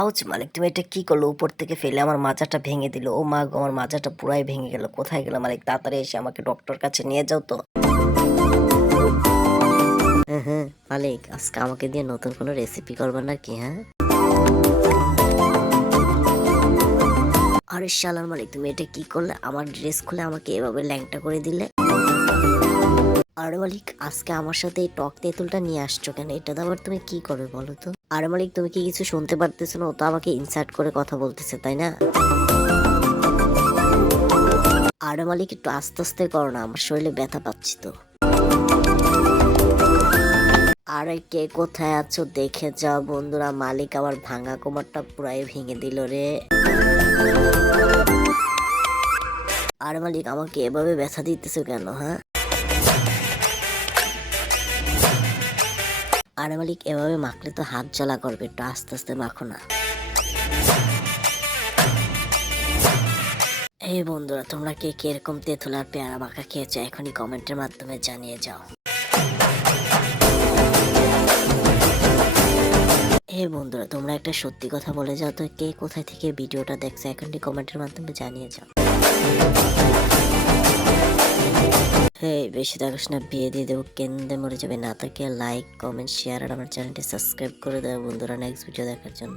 Ouch! মালিক তুমি এটা কি করলো? উপর থেকে ফেলে আমার মাজাটা ভেঙে দিল। ও মা গো! আমার মাজাটা পুরাই ভেঙে গেল। কোথায় গেল মালিক? তাড়াতাড়ি এসে আমাকে ডক্টর কাছে নিয়ে যাও তো। হ্যাঁ, হ্যাঁ, মালিক আজকে আমাকে দিয়ে নতুন কোনো রেসিপি করবা নাকি, হ্যাঁ? আরে শালার মালিক তুমি এটা কি করলে? আমার ড্রেস খুলে আমাকে এভাবে ল্যাংটা করে দিলে। আরে মালিক আজকে আমার সাথে এই টক তেঁতুলটা নিয়ে আসছো কেন? এটাতে আবার তুমি কি করবে বলো তো? আরে মালিক তুমি কি কিছু শুনতে পারতেছো না? ও তো আমাকে ইনসাল্ট করে কথা বলতেছে, তাই না? আরে মালিক একটু আস্তে আস্তে করো না, আমার শরীরে ব্যথা পাচ্ছি তো। আরে কে কোথায় আছো দেখে যাও বন্ধুরা, মালিক আমার ভাঙা কোমরটা পুরাই ভেঙে দিল রে। আরে মালিক আমাকে এভাবে ব্যথা দিতেছো কেন, হ্যাঁ? আরে মালিক এভাবে মাখলে তো হাত জ্বালা করবে, একটু আস্তে আস্তে মাখো না। এই বন্ধুরা তোমরা কে কিরকম তেঁতুল আর পেয়ারা মাখা খেয়েছো এখনই কমেন্টের মাধ্যমে জানিয়ে যাও। এই বন্ধুরা তোমরা একটা সত্যি কথা বলে যাও তো, কে কোথায় থেকে ভিডিওটা দেখছো এখনই কমেন্টের মাধ্যমে জানিয়ে যাও। এই বেশি থাকিস না, বিয়ে দিয়ে দেবো, কেন্দে মরে যাবে। না তাকে লাইক কমেন্ট শেয়ার আর আমার চ্যানেলটি সাবস্ক্রাইব করে দেবো বন্ধুরা নেক্সট ভিডিও দেখার জন্য।